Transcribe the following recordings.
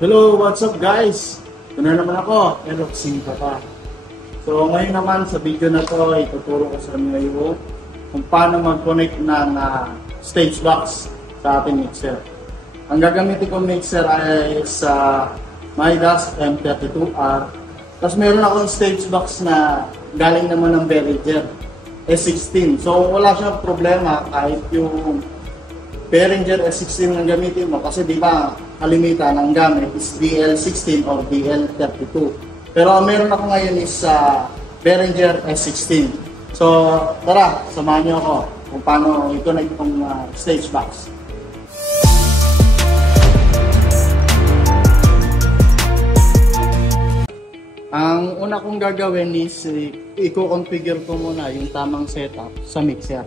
Hello, what's up guys? Ito na naman ako, Eroxing pa. So ngayon naman sa video na to, ituturo ko sa inyo kung paano mag-connect ng stage box sa ating mixer. Ang gagamitin kong mixer ay sa Midas M32R. Tapos meron akong stage box na galing naman ng Behringer S16. So wala siyang problema kahit yung Behringer S16 ang gamitin mo kasi di ba kalimitan ng gamit is BL16 or BL32. Pero meron ako ngayon is Behringer S16. So tara, samahan niyo ako kung paano i-connect itong stage box. Ang una kong gagawin is i-configure ko muna yung tamang setup sa mixer.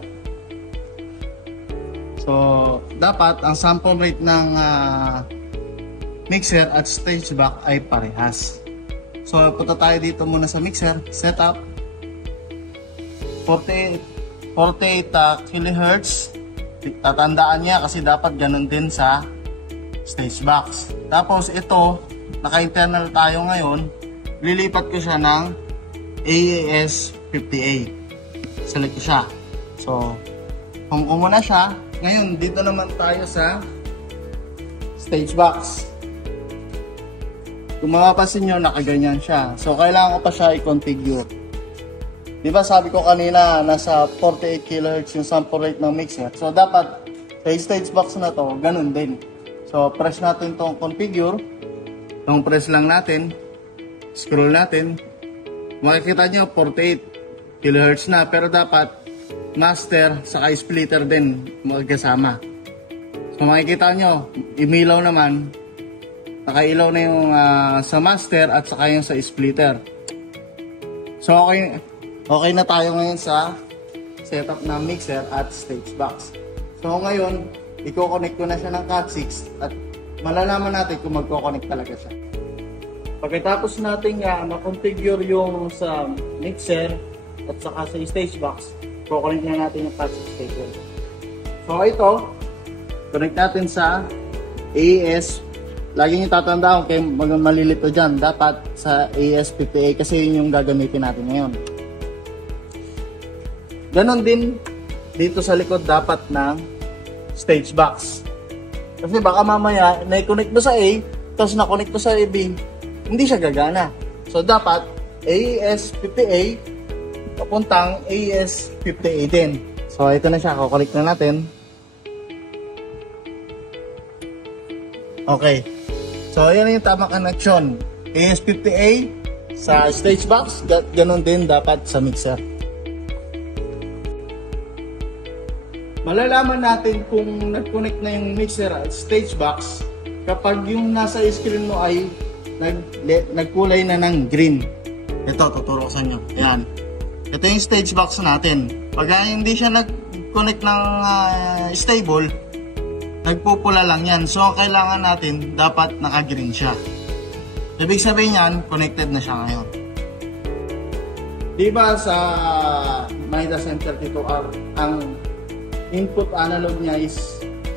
So, dapat ang sample rate ng mixer at stage box ay parehas. So, punta tayo dito muna sa mixer, setup, 48 kHz. Tatandaan niya kasi dapat ganun din sa stage box. Tapos ito, naka-internal tayo ngayon, lilipat ko siya ng AES50A. Select ko siya. So, kung muna siya, ngayon, dito naman tayo sa stage box. Kung mapapansin nyo, nakaganyan siya. So, kailangan ko pa siya i-configure. Diba sabi ko kanina, nasa 48 kHz yung sample rate ng mixer. So, dapat sa stage box na to, ganun din. So, press natin itong configure. Itong press lang natin. Scroll natin. Makikita nyo, 48 kHz na. Pero dapat master saka splitter din magkasama. So makikita nyo, imilaw naman, nakailaw na yung sa master at saka yung sa splitter. So okay na tayo ngayon sa setup ng mixer at stage box. So ngayon, i-connect ko na siya ng Cat6 at malalaman natin kung magko-connect talaga siya. Pagkatapos natin ma-configure yung sa mixer at saka sa stage box, connect na natin yung Cat6 cable. So ito, connect natin sa AES. Lagi nyo tatandaan kung malilito dyan, dapat sa AES50A kasi yun yung gagamitin natin ngayon. Ganon din dito sa likod dapat ng stage box. Kasi baka mamaya na-connect mo sa A, tapos na-connect mo sa B, hindi siya gagana. So dapat AES50A papuntang AES50A din. So ito na siya, kukulik na natin. Okay. So yan yung tamang connection. AES50A sa stage box, ganun din dapat sa mixer. Malalaman natin kung nag-connect na yung mixer at stage box kapag yung nasa screen mo ay nagkulay na ng green. Ito, tuturo ko sa inyo. Ayan. Ito yung stage box natin. Pag hindi siya nag-connect ng stable, nagpupula lang yan. So, ang kailangan natin, dapat naka-green siya. Ibig sabihin yan, connected na siya ngayon. Diba sa Midas M32R, ang input analog niya is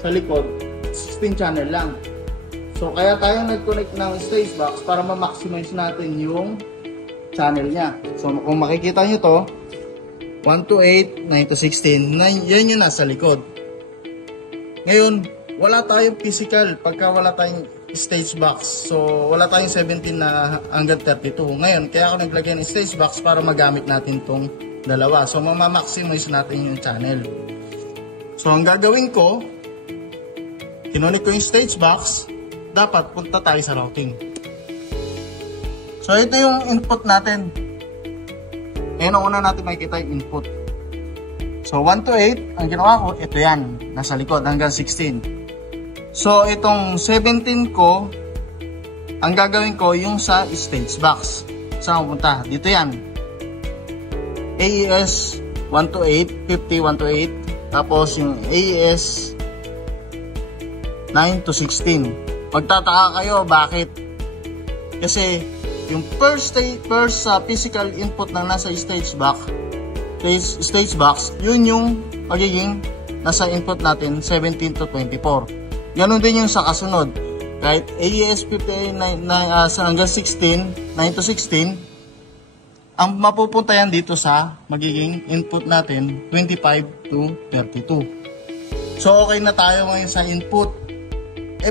sa likod, 16 channel lang. So, kaya tayo nag-connect ng stage box para ma-maximize natin yung channel niya. So kung makikita nyo to, 1 to 8, 9 to 16, yan yung nasa likod. Ngayon, wala tayong physical pagka wala tayong stage box. So wala tayong 17 na hanggang 32. Ngayon, kaya ako naglagay ng stage box para magamit natin tong dalawa. So mamamaximize natin yung channel. So ang gagawin ko, kinonik ko yung stage box, dapat punta tayo sa routing. So ito yung input natin. Ayan ang una natin makikita yung input. So 1 to 8, ang ginawa ko, ito yan. Nasa likod hanggang 16. So itong 17 ko, ang gagawin ko yung sa stage box. Saan pupunta? Dito yan. AES 1 to 8, 50 1 to 8. Tapos yung AES 9 to 16. Magtataka kayo, bakit? Kasi yung first physical input na nasa stage box, yun yung magiging nasa input natin 17 to 24. Ganon din yung sa kasunod. Kahit AES-50A hanggang 16, 9 to 16, ang mapupunta yan dito sa magiging input natin 25 to 32. So okay na tayo ngayon sa input.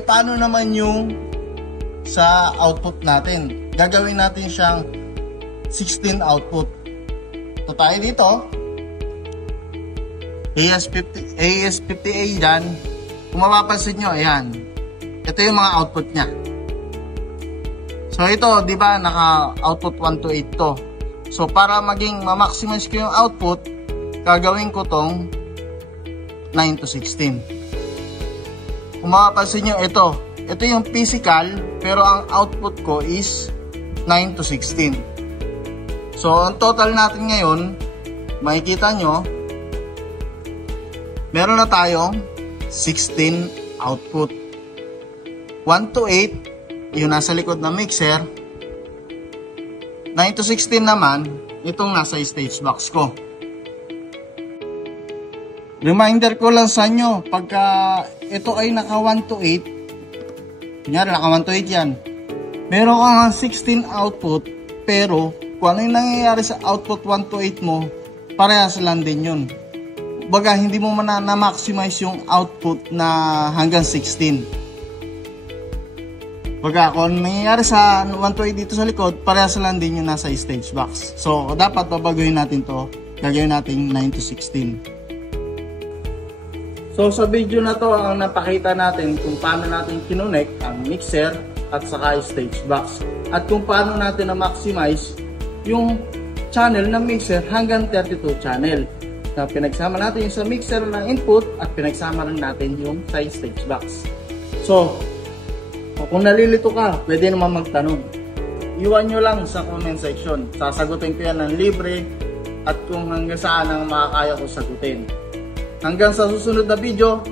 Paano naman yung sa output natin? Gagawin natin siyang 16 output. So tayo dito, AES-50A dyan. Kung mapapansin nyo, ayan. Ito yung mga output niya. So ito, di ba, naka-output 1 to 8 to. So para maging ma-maximize ko yung output, gagawin ko tong 9 to 16. Kung mapapansin nyo, ito yung physical, pero ang output ko is 9 to 16. So ang total natin ngayon, makikita nyo, meron na tayong 16 output. 1 to 8, yung nasa likod ng mixer. 9 to 16 naman, itong nasa stage box ko. Reminder ko lang sa inyo, pagka ito ay naka 1 to 8, kunyari naka 1 to 8 yan, meron kang 16 output, pero kung ano yung nangyayari sa output 1 to 8 mo, parehas lang din yun. Baga, hindi mo man na-maximize yung output na hanggang 16. Baga, kung nangyayari sa 1 to 8 dito sa likod, parehas lang din yung nasa stage box. So, dapat babaguhin natin to. Gagawin natin 9 to 16. So, sa video na to, ang napakita natin kung paano natin kinonect ang mixer at saka stage box. At kung paano natin na-maximize yung channel ng mixer hanggang 32 channel. Na pinagsama natin yung sa mixer ng input at pinagsama rin natin yung sa stage box. So, kung nalilito ka, pwede naman magtanong. Iwan nyo lang sa comment section. Sasagutin ko yan ng libre at kung hanggang saan ang makakaya ko sagutin. Hanggang sa susunod na video,